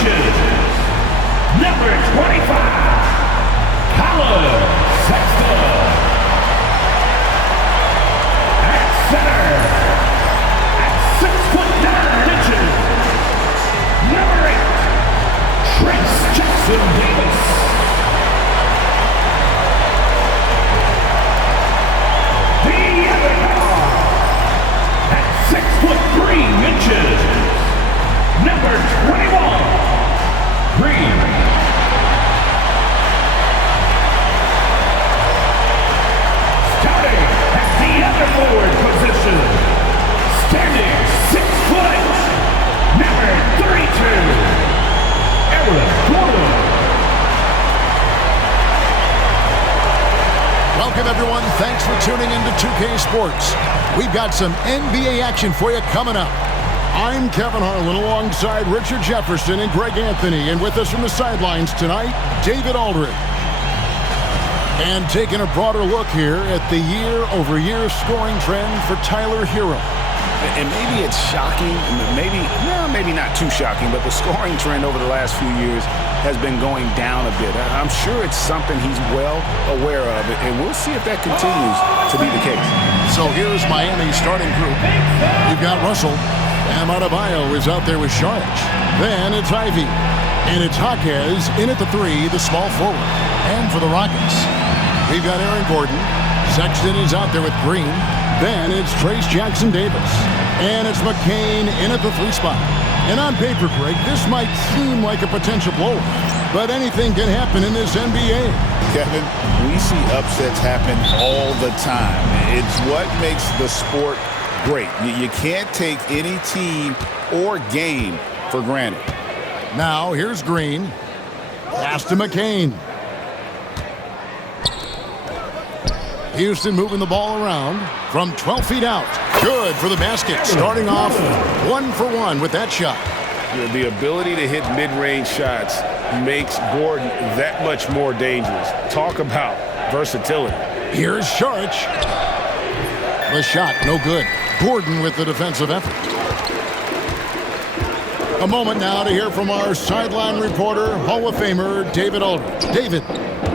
inches. Number 25, Colin Sexton. At center, at 6'9" inches. Number 8, Trayce Jackson-Davis. The other guard, at 6'3" inches. Number 21, Green. Starting at the other forward position, standing 6 foot, number 32, Eric Gordon. Welcome, everyone. Thanks for tuning into 2K Sports. We've got some NBA action for you coming up. I'm Kevin Harlan alongside Richard Jefferson and Greg Anthony. And with us from the sidelines tonight, David Aldridge. And taking a broader look here at the year-over-year scoring trend for Tyler Hero. And maybe it's shocking, maybe not too shocking, but the scoring trend over the last few years has been going down a bit. I'm sure it's something he's well aware of, and we'll see if that continues to be the case. So here's Miami's starting group. You've got Russell. Bam Adebayo is out there with Saric. Then it's Ivy. And it's Jaquez in at the 3, the small forward. And for the Rockets, we've got Aaron Gordon. Sexton is out there with Green. Then it's Trayce Jackson-Davis. And it's McCain in at the 3 spot. And on paper, Greg, this might seem like a potential blowout, but anything can happen in this NBA. Kevin, we see upsets happen all the time. It's what makes the sport great. You can't take any team or game for granted. Now, here's Green. Pass to McCain. Houston moving the ball around from 12 feet out. Good for the basket. Starting off 1 for 1 with that shot. The ability to hit mid-range shots makes Gordon that much more dangerous. Talk about versatility. Here's Saric. The shot, no good. Gordon with the defensive effort. A moment now to hear from our sideline reporter, Hall of Famer David Aldridge. David.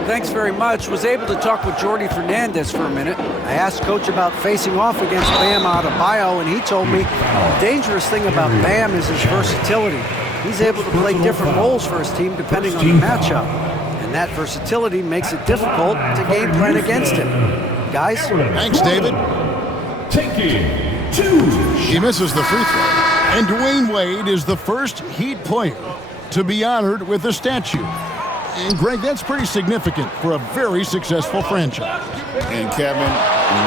Thanks very much. Was able to talk with Jordy Fernandez for a minute. I asked Coach about facing off against Bam Adebayo, and he told me the dangerous thing about Bam is his versatility. He's able to play different roles for his team depending on the matchup. And that versatility makes it difficult to game plan against him. Guys? Thanks, David. Taking 2. He misses the free throw. And Dwayne Wade is the first Heat player to be honored with a statue. And, Greg, that's pretty significant for a very successful franchise. And, Kevin,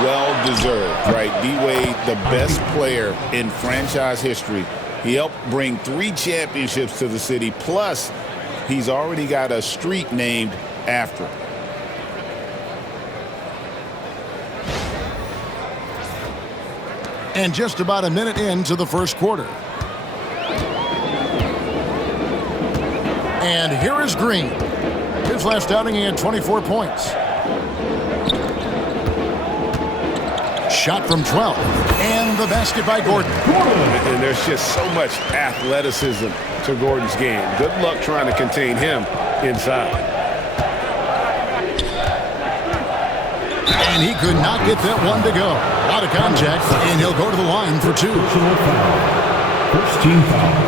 well-deserved, right? D-Wade, the best player in franchise history. He helped bring 3 championships to the city, plus he's already got a street named after him. And just about a minute into the first quarter. And here is Green. His last outing, he had 24 points. Shot from 12. And the basket by Gordon. And there's just so much athleticism to Gordon's game. Good luck trying to contain him inside. And he could not get that one to go. Out of contact, and he'll go to the line for 2. First team foul.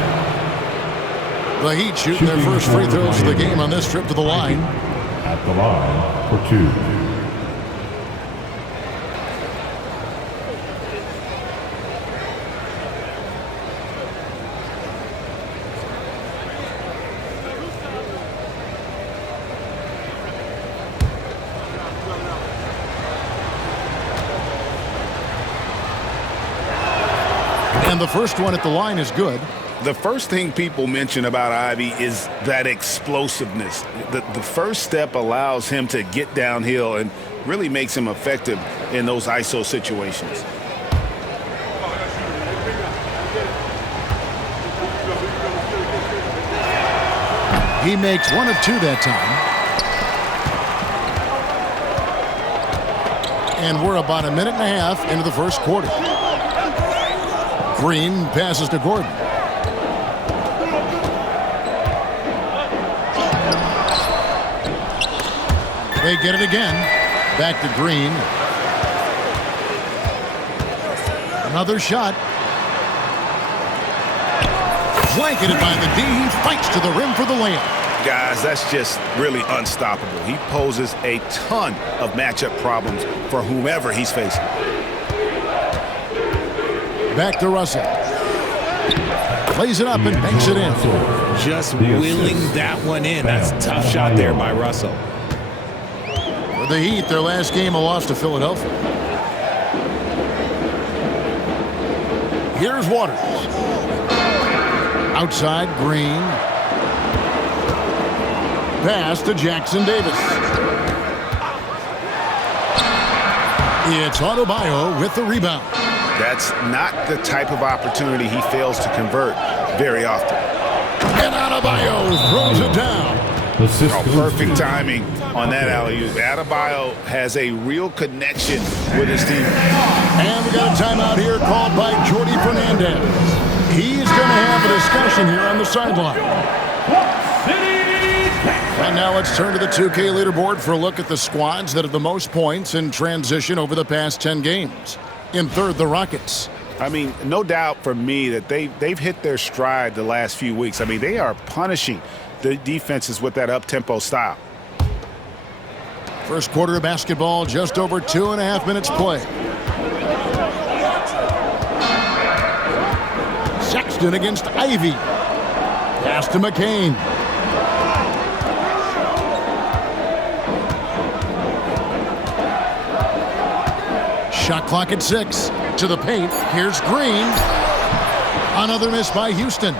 The Heat shooting their first free throws of the game on this trip to the line. At the line for 2. And the first one at the line is good. The first thing people mention about Ivy is that explosiveness. The first step allows him to get downhill and really makes him effective in those ISO situations. He makes 1 of 2 that time. And we're about a minute and a half into the first quarter. Green passes to Gordon. They get it again. Back to Green. Another shot. Blanketed by the D. He fights to the rim for the layup. Guys, that's just really unstoppable. He poses a ton of matchup problems for whomever he's facing. Back to Russell. Plays it up and banks it in. Just willing that one in. That's a tough shot there by Russell. For the Heat, their last game, a loss to Philadelphia. Here's Waters. Outside, Green. Pass to Jackson Davis. It's Adebayo with the rebound. That's not the type of opportunity he fails to convert very often. And Adebayo throws it down. Perfect timing on that alley-oop. Adebayo has a real connection with his team. And we got a timeout here called by Jordi Fernandez. He's going to have a discussion here on the sideline. And now let's turn to the 2K leaderboard for a look at the squads that have the most points in transition over the past 10 games. In third, the Rockets. I mean, no doubt for me that they've hit their stride the last few weeks. I mean, they are punishing the defenses with that up-tempo style. First quarter of basketball, just over 2.5 minutes play. Sexton against Ivy. Pass to McCain. Shot clock at 6. To the paint. Here's Green. Another miss by Houston.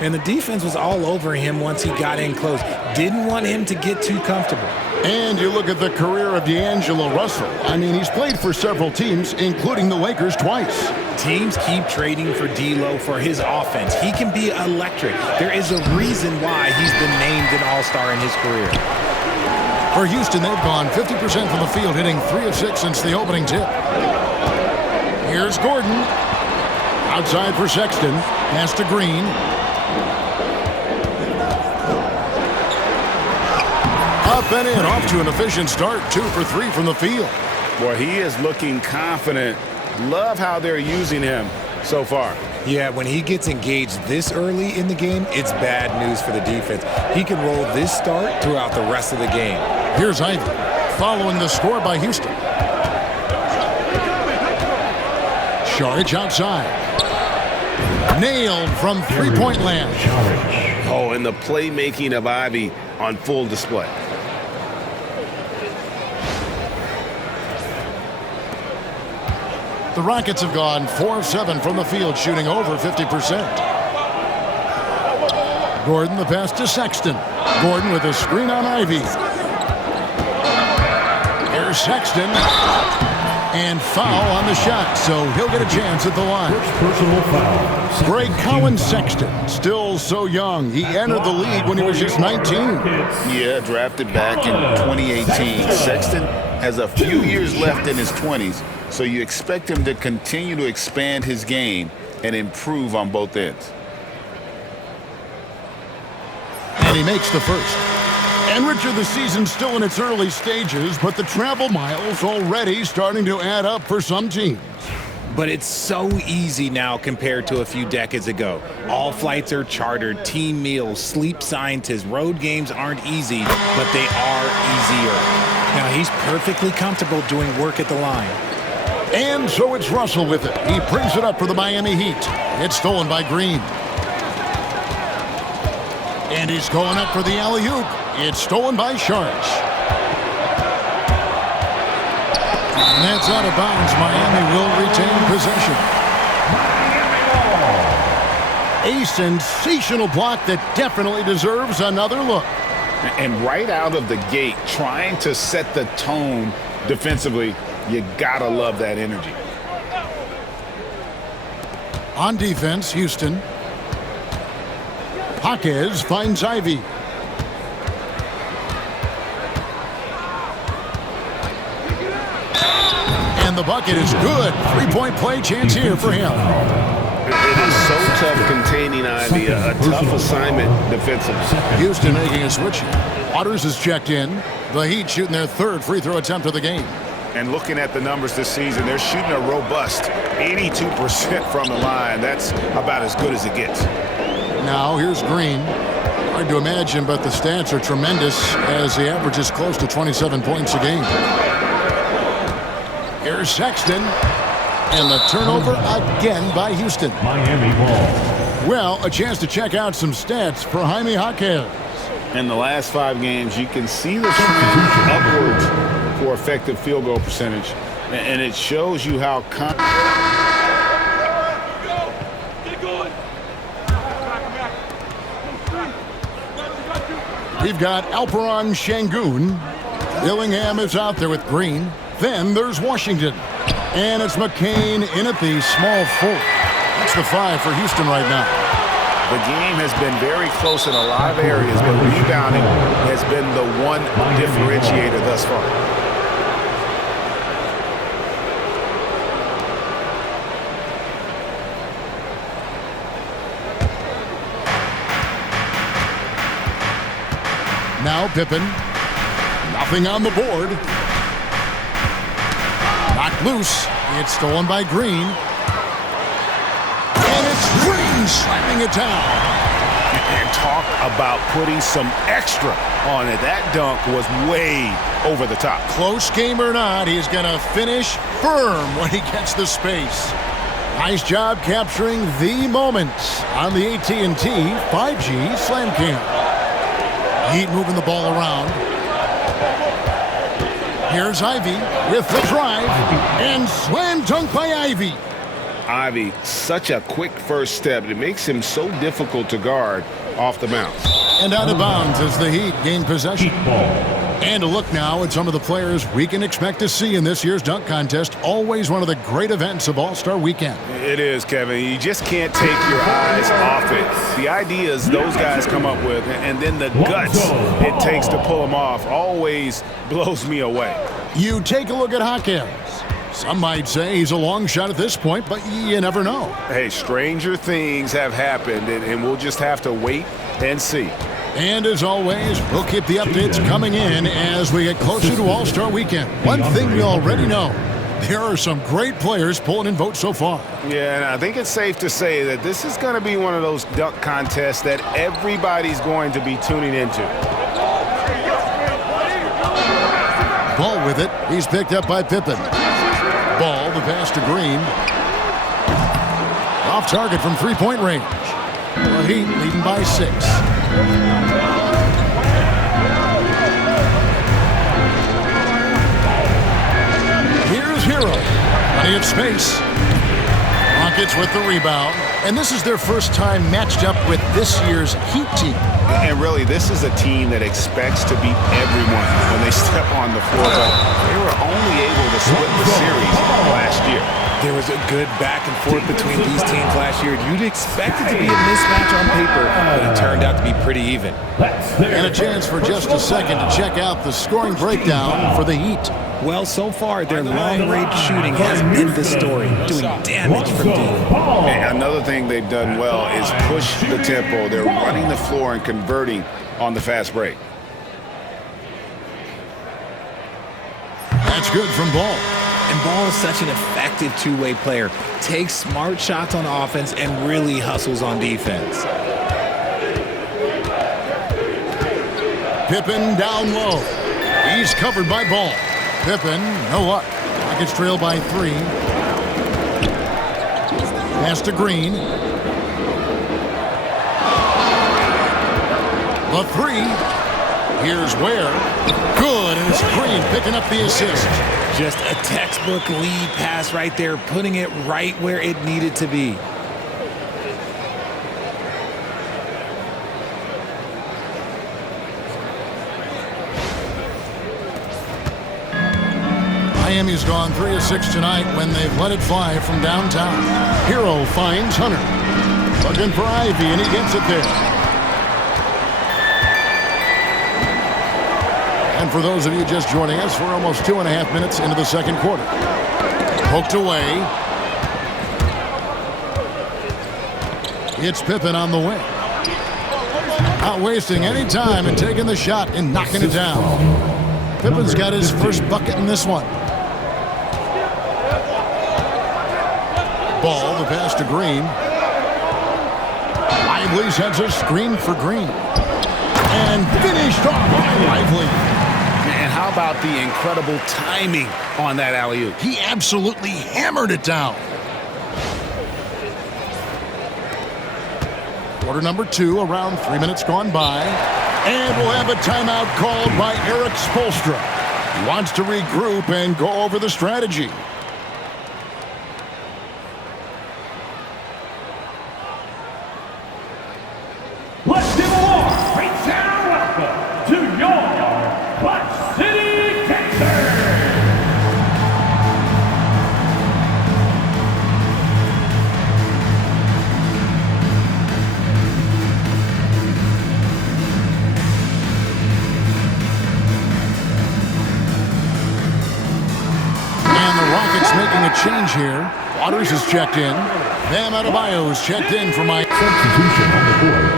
And the defense was all over him once he got in close. Didn't want him to get too comfortable. And you look at the career of D'Angelo Russell. I mean, he's played for several teams, including the Lakers twice. Teams keep trading for D'Lo for his offense. He can be electric. There is a reason why he's been named an all-star in his career. For Houston, they've gone 50% from the field, hitting 3 of 6 since the opening tip. Here's Gordon. Outside for Sexton. Pass to Green. Up and in, off to an efficient start. 2 for 3 from the field. Boy, he is looking confident. Love how they're using him so far. Yeah, when he gets engaged this early in the game, it's bad news for the defense. He can roll this start throughout the rest of the game. Here's Ivy, following the score by Houston. Saric outside. Nailed from three-point land. Oh, and the playmaking of Ivy on full display. The Rockets have gone 4 of 7 from the field, shooting over 50%. Gordon, the pass to Sexton. Gordon with a screen on Ivy. Here's Sexton. And foul on the shot, so he'll get a chance at the line. Personal foul. Greg Cowan-Sexton, still so young. He entered the league when he was just 19. Yeah, drafted back in 2018. Sexton has a few years left in his 20s, so you expect him to continue to expand his game and improve on both ends. And he makes the first. And Richard, the season's still in its early stages, but the travel miles already starting to add up for some teams. But it's so easy now compared to a few decades ago. All flights are chartered, team meals, sleep scientists. Road games aren't easy, but they are easier. Now he's perfectly comfortable doing work at the line. And so it's Russell with it. He brings it up for the Miami Heat. It's stolen by Green. And he's going up for the alley-oop. It's stolen by Saric. And that's out of bounds. Miami will retain possession. A sensational block that definitely deserves another look. And right out of the gate, trying to set the tone defensively, you gotta love that energy. On defense, Houston. Jaquez finds Ivy. And the bucket is good. 3-point play chance here for him. It is so tough containing Ivy, a tough assignment defensively. Houston making a switch here. Waters is checked in. The Heat shooting their third free throw attempt of the game. And looking at the numbers this season, they're shooting a robust 82% from the line. That's about as good as it gets. Now here's Green. Hard to imagine, but the stats are tremendous as he averages close to 27 points a game. Here's Sexton. And the turnover again by Houston. Miami ball. Well, a chance to check out some stats for Jaime Jaquez. In the last 5 games, you can see the trend upwards for effective field goal percentage. And it shows you how We've got Alperon Şengün. Dillingham is out there with Green. Then there's Washington. And it's McCain in at the small forward. That's the 5 for Houston right now. the game has been very close in a lot of areas, but rebounding has been the one differentiator thus far. Now Pippen. Nothing on the board. Knocked loose. It's stolen by Green. And it's Green slapping it down. And talk about putting some extra on it. That dunk was way over the top. Close game or not, he's going to finish firm when he gets the space. Nice job capturing the moment on the AT&T 5G Slam Cam. Heat moving the ball around. Here's Ivy with the drive. And slam dunk by Ivy. Ivy, such a quick first step. It makes him so difficult to guard off the bounce. And out of bounds as the Heat gain possession. And a look now at some of the players we can expect to see in this year's dunk contest. Always one of the great events of All-Star Weekend. It is, Kevin. You just can't take your eyes off it. The ideas those guys come up with, and then the guts it takes to pull them off, always blows me away. You take a look at Jaquez. Some might say he's a long shot at this point, but you never know. Hey, stranger things have happened, and we'll just have to wait and see. And as always, we'll keep the updates coming in as we get closer to All-Star Weekend. One thing we already know, there are some great players pulling in votes so far. Yeah, and I think it's safe to say that this is going to be one of those dunk contests that everybody's going to be tuning into. Ball with it. He's picked up by Pippen. Ball, the pass to Green. Off target from three-point range. The Heat leading by 6. Here's Hero. Plenty of space. Rockets with the rebound. And this is their first time matched up with this year's Heat team. And really, this is a team that expects to beat everyone when they step on the floor. But they were only able to split the series last year. There was a good back and forth between these teams last year. You'd expect it to be a mismatch on paper, but it turned out to be pretty even. And a chance for just a second to check out the scoring breakdown for the Heat. Well, so far, their long-range shooting has been the story, doing damage from deep. And another thing they've done well is push the tempo. They're running the floor and converting on the fast break. That's good from Ball. And Ball is such an effective two-way player. Takes smart shots on offense and really hustles on defense. Pippen down low. He's covered by Ball. Pippen, no luck. Rockets trail by 3. Pass to Green. The 3. Here's Ware. Good, and it's Green picking up the assist. Just a textbook lead pass right there, putting it right where it needed to be. Miami's gone 3 of 6 tonight when they've let it fly from downtown. Hero finds Hunter. Looking for Ivy, and he gets it there. And for those of you just joining us, we're almost 2.5 minutes into the second quarter. Poked away. It's Pippen on the wing. Not wasting any time and taking the shot and knocking it down. Pippen's got his first bucket in this one. Ball, the pass to Green. Lively sends a screen for Green. And finished off by Lively. And how about the incredible timing on that alley-oop? He absolutely hammered it down. Quarter number 2, around 3 minutes gone by. And we'll have a timeout called by Eric Spoelstra. He wants to regroup and go over the strategy. Let's give a warm, great sound welcome to your Clutch City, Texas. And the Rockets making a change here. Waters is checked in. Bam Adebayo is checked in for my Substitution on the board.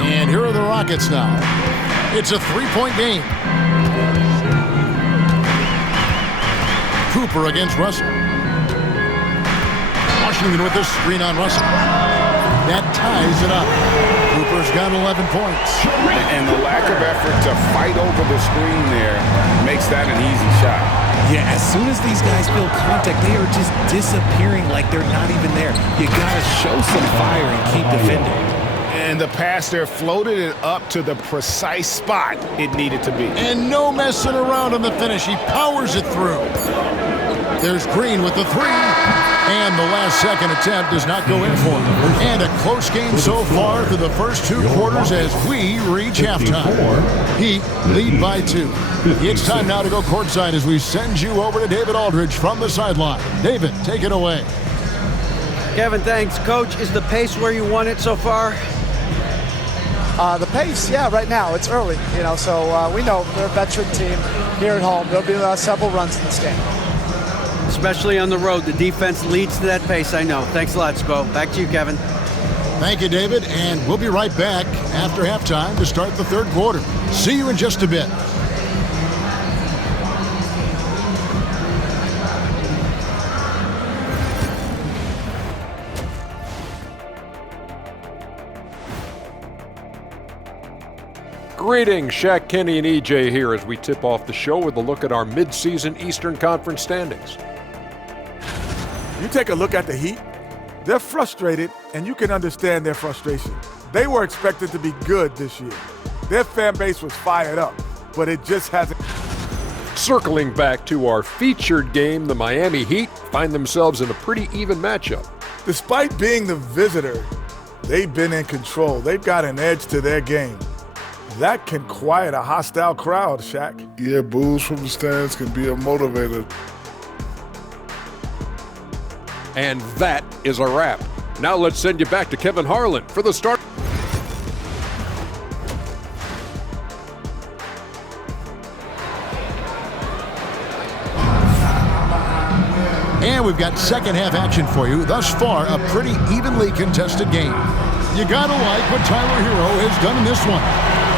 And here are the Rockets now. It's a 3-point game. Cooper against Russell. Washington with the screen on Russell. That ties it up. Cooper's got 11 points. And the lack of effort to fight over the screen there makes that an easy shot. Yeah, as soon as these guys feel contact, they are just disappearing like they're not even there. You gotta show some fire and keep defending. And the pass there floated it up to the precise spot it needed to be. And no messing around on the finish. He powers it through. There's Green with the 3. And the last second attempt does not go in for him. And a close game so far through the first 2 quarters as we reach halftime. Heat lead by 2. It's time now to go courtside as we send you over to David Aldridge from the sideline. David, take it away. Kevin, thanks. Coach, is the pace where you want it so far? The pace, yeah, right now, it's early, so we know they're a veteran team here at home. There'll be several runs in this game. Especially on the road. The defense leads to that pace, I know. Thanks a lot, Spo. Back to you, Kevin. Thank you, David, and we'll be right back after halftime to start the third quarter. See you in just a bit. Greetings, Shaq Kenny and EJ here as we tip off the show with a look at our midseason Eastern Conference standings. You take a look at the Heat, they're frustrated, and you can understand their frustration. They were expected to be good this year. Their fan base was fired up, but it just hasn't. Circling back to our featured game, the Miami Heat find themselves in a pretty even matchup. Despite being the visitor, they've been in control. They've got an edge to their game. That can quiet a hostile crowd, Shaq. Yeah, boos from the stands can be a motivator. And that is a wrap. Now let's send you back to Kevin Harlan for the start. And we've got second half action for you. Thus far, a pretty evenly contested game. You gotta like what Tyler Hero has done in this one.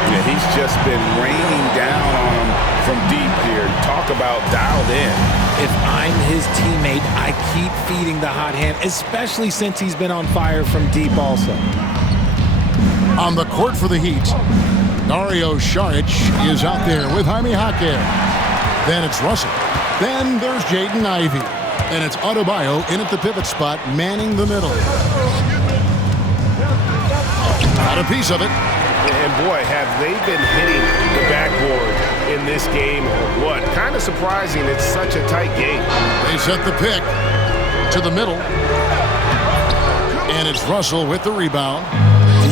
Yeah, he's just been raining down on him from deep here. Talk about dialed in. If I'm his teammate, I keep feeding the hot hand, especially since he's been on fire from deep also. On the court for the Heat, Dario Saric is out there with Jaime Jaquez. Then it's Russell. Then there's Jaden Ivey. And it's Adebayo in at the pivot spot, manning the middle. Got a piece of it. And boy, have they been hitting the backboard in this game or what? Kind of surprising. It's such a tight game. They set the pick to the middle. And it's Russell with the rebound.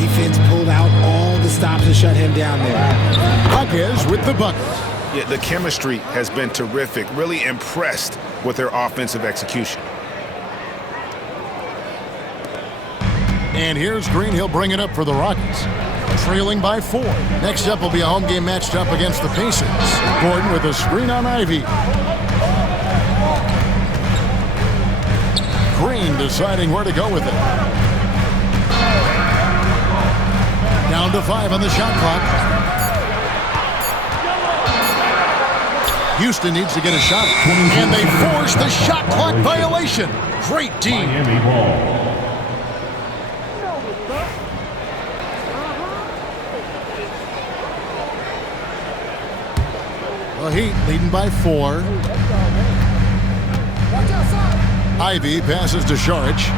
Defense pulled out all the stops to shut him down there. Jaquez with the bucket. Yeah, the chemistry has been terrific. Really impressed with their offensive execution. And here's Green. He'll bring it up for the Rockets. Trailing by 4. Next up will be a home game matched up against the Pacers. Gordon with a screen on Ivy. Green deciding where to go with it. Down to 5 on the shot clock. Houston needs to get a shot. And they force the shot clock violation. Great D. Miami ball. The Heat leading by 4. Ivy passes to Šarić.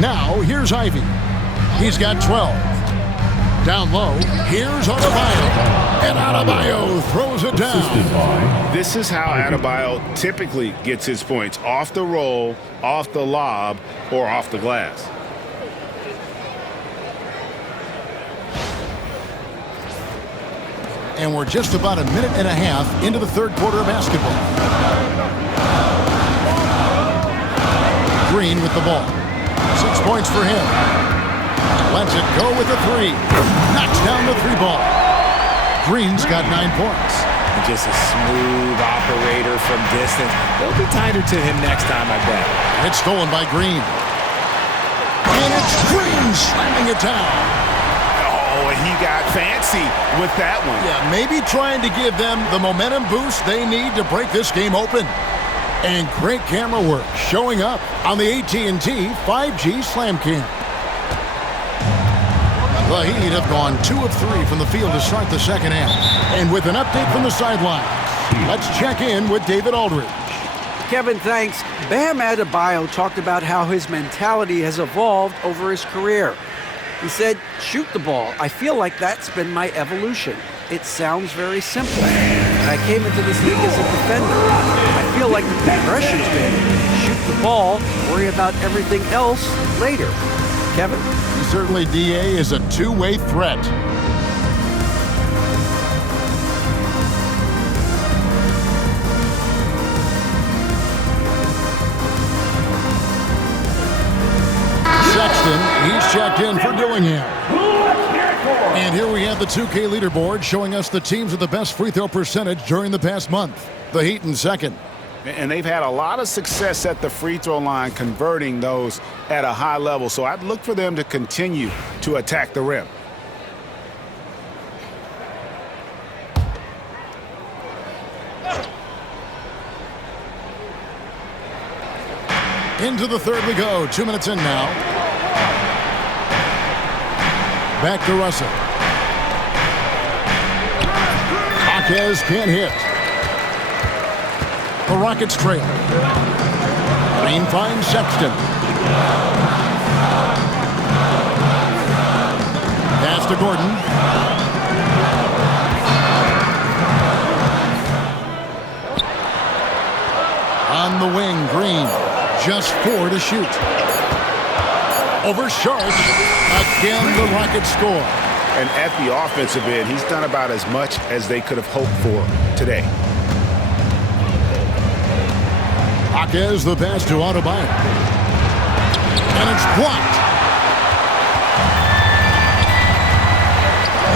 Now, here's Ivy. He's got 12. Down low, here's Adebayo. And Adebayo throws it down. This is how Adebayo typically gets his points. Off the roll, off the lob, or off the glass. And we're just about a minute and a half into the third quarter of basketball. Green with the ball. 6 points for him. Lets it go with a 3. Knocks down the 3 ball. Green's got 9 points. Just a smooth operator from distance. They'll be tighter to him next time, I bet. It's stolen by Green. And it's Green slamming it down. Oh, and he got fancy with that one. Yeah, maybe trying to give them the momentum boost they need to break this game open. And great camera work showing up on the AT&T 5G Slam Cam. The Heat have gone 2 of 3 from the field to start the second half. And with an update from the sideline, let's check in with David Aldridge. Kevin, thanks. Bam Adebayo talked about how his mentality has evolved over his career. He said, shoot the ball. I feel like that's been my evolution. It sounds very simple. And I came into this league as a defender. I feel like the progression's been shoot the ball, worry about everything else later. Kevin? Certainly, DA is a two-way threat. Sexton, he's checked in for Dillingham. And here we have the 2K leaderboard showing us the teams with the best free throw percentage during the past month. The Heat in second. And they've had a lot of success at the free throw line, converting those at a high level. So I'd look for them to continue to attack the rim. Into the third we go. 2 minutes in now. Back to Russell. Jaquez can't hit. The Rockets trail. Green finds Sexton. Pass to Gordon. On the wing, Green. Just 4 to shoot. Over Šarić. Again, the Rockets score. And at the offensive end, he's done about as much as they could have hoped for today. Jaquez the pass to Adebayo. And it's blocked.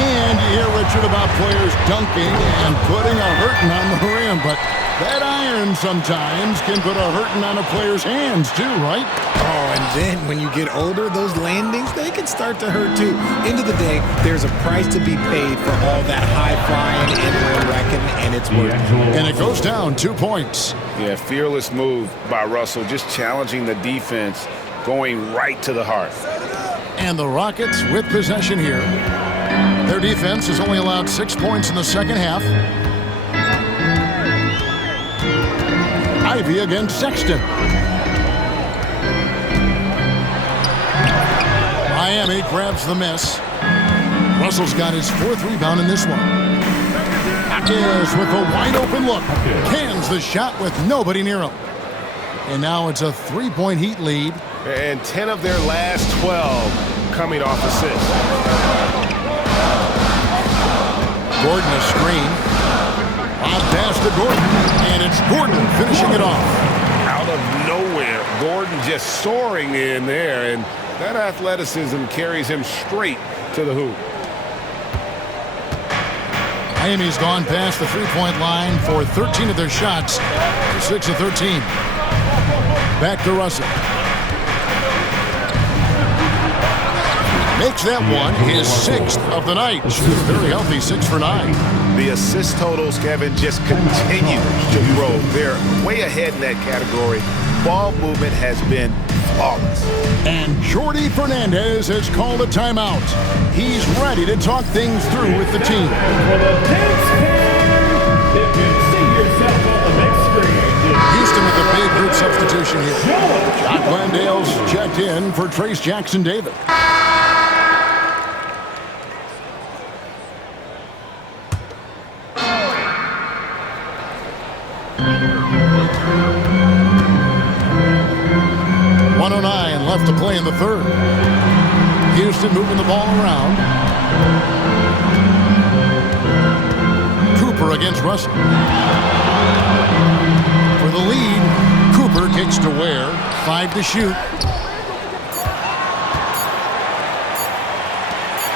And you hear, Richard, about players dunking and putting a hurting on the rim, but that iron sometimes can put a hurting on a player's hands too, right? Oh, and then when you get older, those landings, they can start to hurt too. End of the day, there's a price to be paid for all that high-flying and wrecking, and it's worth it. And it goes down 2 points. Yeah, fearless move by Russell, just challenging the defense, going right to the heart. And the Rockets with possession here. Their defense has only allowed 6 points in the second half. Ivy against Sexton. Miami grabs the miss. Russell's got his 4th rebound in this one. Jaquez with a wide open look. Cans the shot with nobody near him. And now it's a 3-point Heat lead. And 10 of their last 12 coming off assists. Gordon a screen. Odd pass to Gordon. And it's Gordon finishing it off. Out of nowhere, Gordon just soaring in there. And that athleticism carries him straight to the hoop. Miami's gone past the three-point line for 13 of their shots. 6 of 13. Back to Russell. Makes that one his 6th of the night. Very healthy, 6 for 9. The assist totals, Kevin, just continue to grow. They're way ahead in that category. Ball movement has been flawless. And Jordi Fernandez has called a timeout. He's ready to talk things through with the team. For the Knicks fan, if you see yourself on the big screen, Houston with a big group substitution here. Doc Landale's checked in for Trace Jackson-Davis. Left to play in the third. Houston moving the ball around. Cooper against Russell. For the lead, Cooper kicks to Ware. 5 to shoot.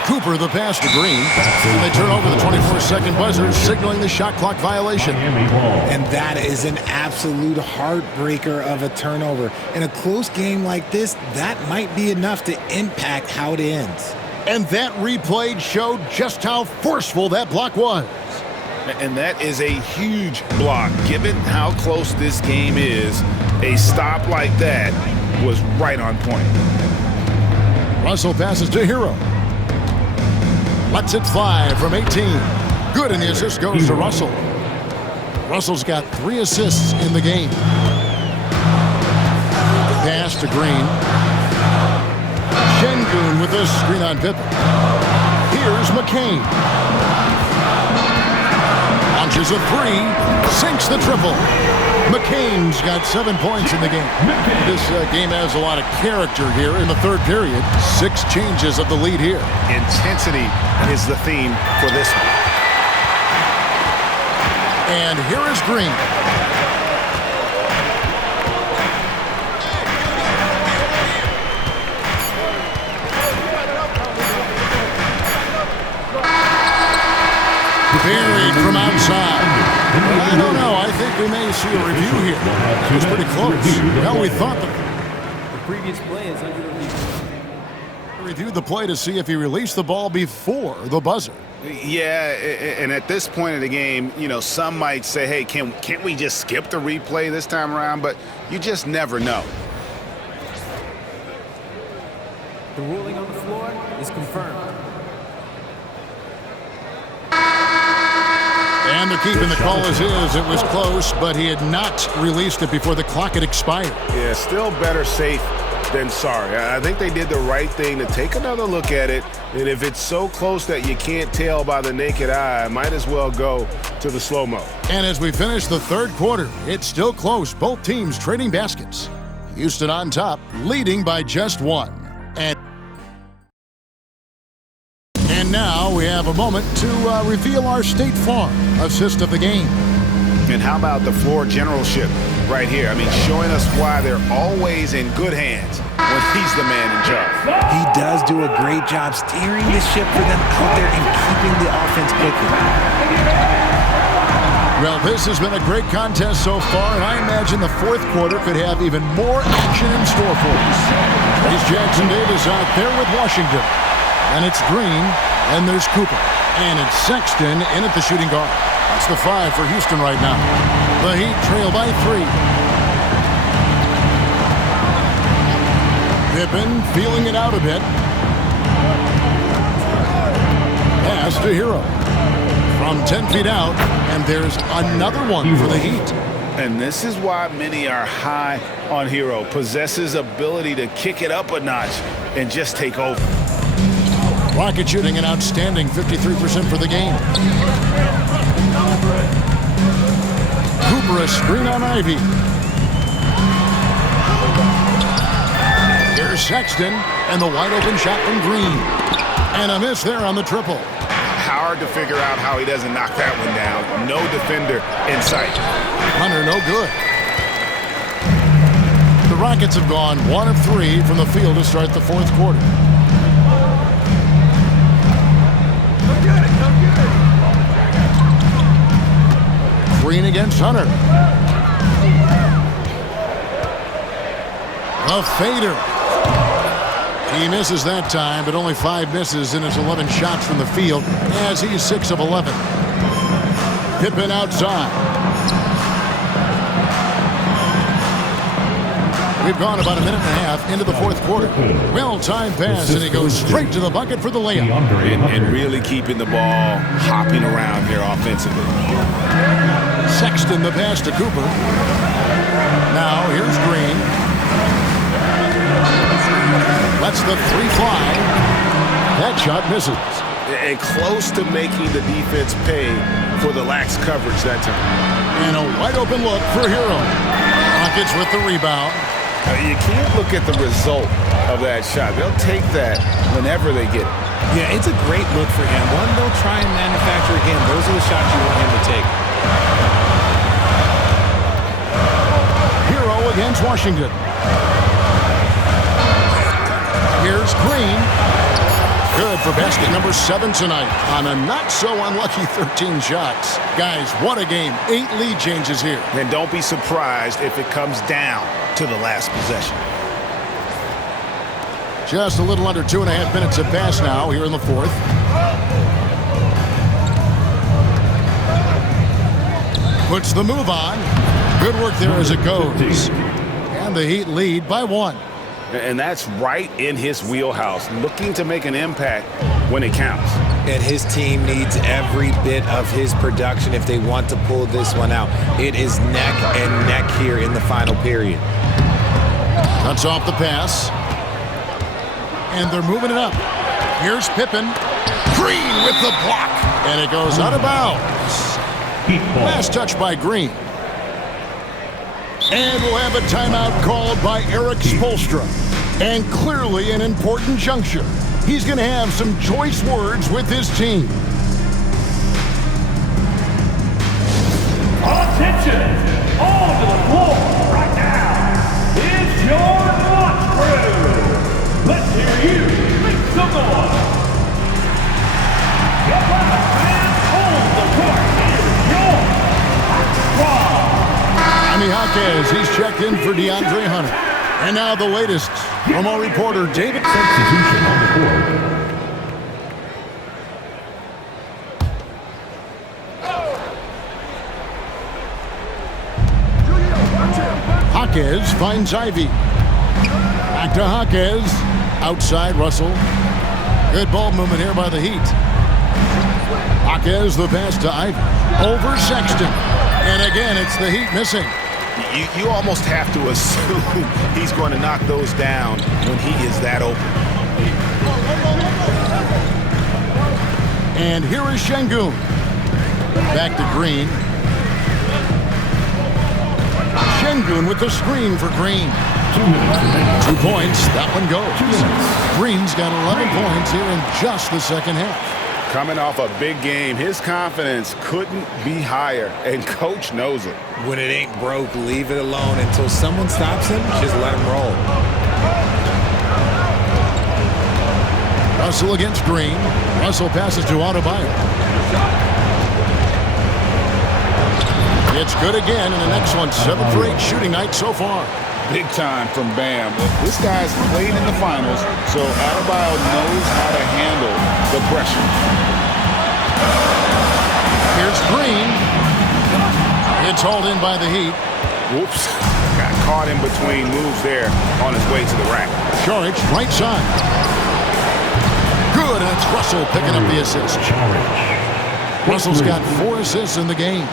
Cooper the pass to Green. And they turn over the 24-second buzzer, signaling the shot clock violation. And that is an absolute heartbreaker of a turnover. In a close game like this, that might be enough to impact how it ends. And that replay showed just how forceful that block was. And that is a huge block. Given how close this game is, a stop like that was right on point. Russell passes to Hero. Lets it fly from 18. Good, and the assist goes to Russell. Russell's got 3 assists in the game. Pass to Green. Şengün with this screen on Pippen. Here's McCain. Launches a 3. Sinks the triple. McCain's got 7 points in the game. This game has a lot of character here in the third period. 6 changes of the lead here. Intensity is the theme for this one. And here is Green. Buried from outside. I don't know. I think we may see a review here. It was pretty close. Well, we thought the previous play is under review. Reviewed the play to see if he released the ball before the buzzer. Yeah, and at this point in the game, you know, some might say, hey, can't we just skip the replay this time around? But you just never know. The ruling on the floor is confirmed. And they're keeping the call as is. It was close, but he had not released it before the clock had expired. Yeah, still better safe than sorry. I think they did the right thing to take another look at it. And if it's so close that you can't tell by the naked eye, might as well go to the slow-mo. And as we finish the third quarter, it's still close. Both teams trading baskets. Houston on top, leading by just 1. And now we have a moment to reveal our State Farm assist of the game. And how about the floor generalship right here? I mean, showing us why they're always in good hands when he's the man in charge. He does do a great job steering the ship for them out there and keeping the offense cooking. Well, this has been a great contest so far, and I imagine the fourth quarter could have even more action in store for us. Trace Jackson-Davis out there with Washington. And it's Green, and there's Cooper. And it's Sexton in at the shooting guard. That's the 5 for Houston right now. The Heat trail by 3. Pippen feeling it out a bit. Pass to Hero. From 10 feet out, and there's another one for the Heat. And this is why many are high on Hero. Possesses ability to kick it up a notch and just take over. Rocket shooting an outstanding 53% for the game. Cooper a screen on Ivy. Here's Sexton, and the wide open shot from Green. And a miss there on the triple. Hard to figure out how he doesn't knock that one down. No defender in sight. Hunter, no good. The Rockets have gone 1 of 3 from the field to start the fourth quarter. screen against Hunter. A fader. He misses that time, but only 5 misses in his 11 shots from the field as he's 6 of 11. Pippen outside. We've gone about a minute and a half into the fourth quarter. Well-timed pass, and he goes straight to the bucket for the layup. And really keeping the ball hopping around here offensively. Sexton the pass to Cooper. Now here's Green. Lets the 3 fly. That shot misses. And close to making the defense pay for the lax coverage that time. And a wide-open look for Hero. Rockets with the rebound. You can't look at the result of that shot. They'll take that whenever they get it. Yeah, it's a great look for him. One, they'll try and manufacture again. Those are the shots you want him to take. Hero against Washington. Here's Green. Good for basket number 7 tonight on a not-so-unlucky 13 shots. Guys, what a game. 8 lead changes here. And don't be surprised if it comes down to the last possession. Just a little under 2.5 minutes have passed now here in the fourth. Puts the move on. Good work there as it goes. And the Heat lead by 1. And that's right in his wheelhouse, looking to make an impact when it counts. And his team needs every bit of his production if they want to pull this one out. It is neck and neck here in the final period. Cuts off the pass. And they're moving it up. Here's Pippen. Green with the block. And it goes out of bounds. Last touch by Green. And we'll have a timeout called by Eric Spoelstra. And clearly an important juncture. He's going to have some choice words with his team. Attention! All to the floor right now. It's your lunch crew. Let's hear you make some noise. Your last man holds the court. Here's your squad. Jaime Jaquez, he's checked in for DeAndre Hunter. And now the latest from our reporter, David. Substitution on the court. Jaquez finds Ivy. Back to Jaquez. Outside Russell. Good ball movement here by the Heat. Jaquez the pass to Ivy. Over Sexton. And again, it's the Heat missing. You almost have to assume he's going to knock those down when he is that open. And here is Şengün. Back to Green. Şengün with the screen for Green. 2 points. That one goes. Green's got 11 points here in just the second half. Coming off a big game, his confidence couldn't be higher, and Coach knows it. When it ain't broke, leave it alone until someone stops him. Just let him roll. Russell against Green. Russell passes to Adebayo. It's good again in the next one. 7 for 8 shooting night so far. Big time from Bam. This guy's played in the finals, so Adebayo knows how to handle the pressure. Here's Green. It's hauled in by the Heat. Whoops. Got caught in between moves there on his way to the rack. Šarić, right side. Good, and it's Russell picking up the assist. Russell's got 4 assists in the game.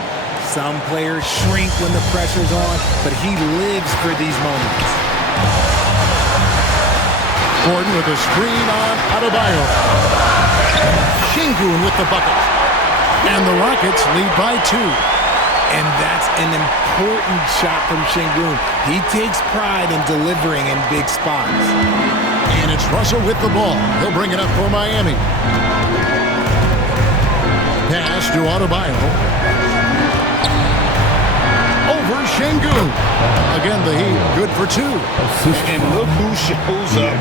Some players shrink when the pressure's on, but he lives for these moments. Gordon with a screen on Adebayo. Şengün with the bucket. And the Rockets lead by 2. And that's an important shot from Şengün. He takes pride in delivering in big spots. And it's Russell with the ball. He'll bring it up for Miami. Pass to Adebayo. Over Şengün. Again, the Heat good for 2. And look who shows up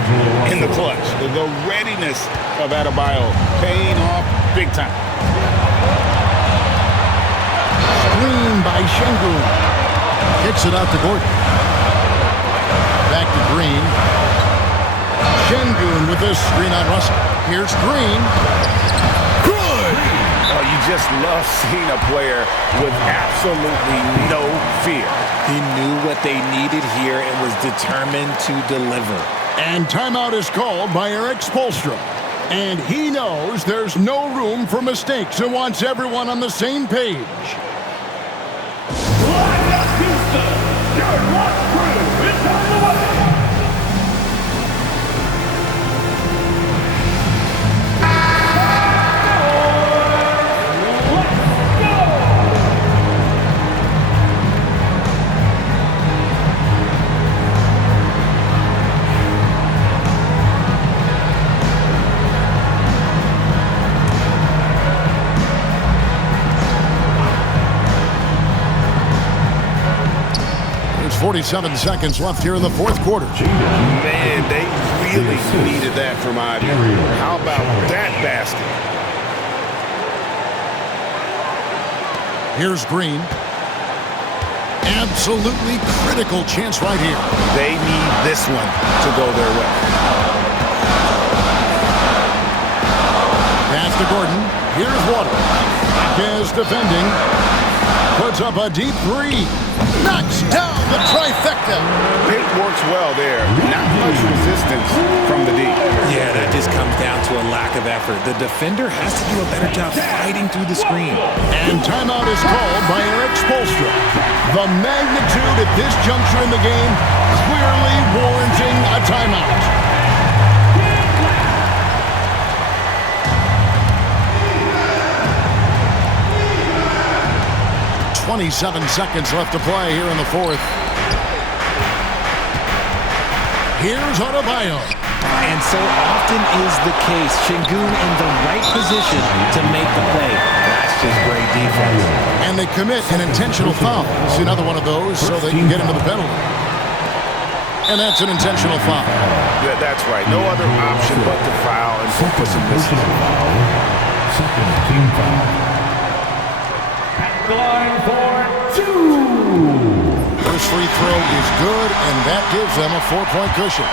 in the clutch. The readiness of Adebayo paying off big time. Green by Şengün. Kicks it out to Gordon. Back to Green. Şengün with this screen on Russell. Here's Green. Good! Oh, you just love seeing a player with absolutely no fear. He knew what they needed here and was determined to deliver. And timeout is called by Erik Spoelstra. And he knows there's no room for mistakes and wants everyone on the same page. Live out Houston, your watch crew is on the way. There's 47 seconds left here in the fourth quarter. Man, they really needed that from Ivy. How about that basket? Here's Green. Absolutely critical chance right here. They need this one to go their way. Pass to Gordon. Here's Water. Is defending. Puts up a deep three. Knocks down the trifecta. It works well there. Not much resistance from the D. Yeah, that just comes down to a lack of effort. The defender has to do a better job fighting through the screen. And timeout is called by Erik Spoelstra. The magnitude at this juncture in the game clearly warranting a timeout. 27 seconds left to play here in the fourth. Here's Adebayo. And so often is the case. Şengün in the right position to make the play. That's just great defense. And they commit an intentional foul. It's another one of those so they can get into the penalty. And that's an intentional foul. Yeah, that's right. No other option but to foul and focus on this. Second team foul. At the line for two. First free throw is good, and that gives them a 4-point cushion.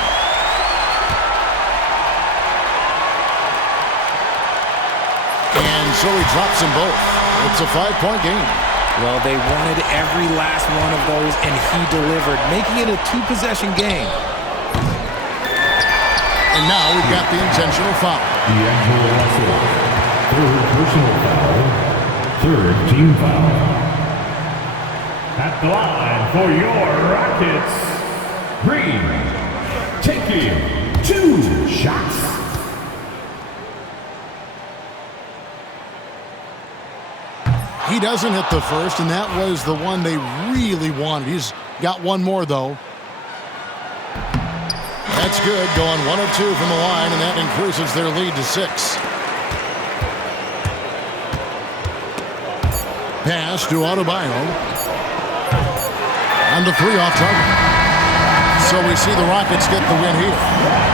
And so he drops them both. It's a 5-point game. Well, they wanted every last one of those, and he delivered, making it a two-possession game. And now we've got the intentional foul. D'Angelo Russell, third personal foul, third team foul. At the line for your Rockets, Green, taking 2 shots. He doesn't hit the first, and that was the one they really wanted. He's got one more, though. That's good, going 1 of 2 from the line, and that increases their lead to 6. Pass to Adebayo. And the 3 off target. So we see the Rockets get the win here.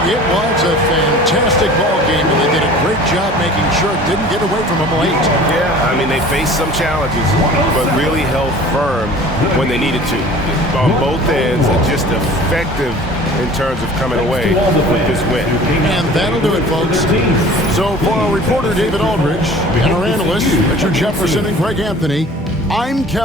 It was a fantastic ball game, and they did a great job making sure it didn't get away from them late. Yeah, I mean, they faced some challenges, but really held firm when they needed to. On both ends, and just effective in terms of coming away with this win. And that'll do it, folks. So for our reporter, David Aldridge, and our analysts, Richard Jefferson and Greg Anthony, I'm Kevin.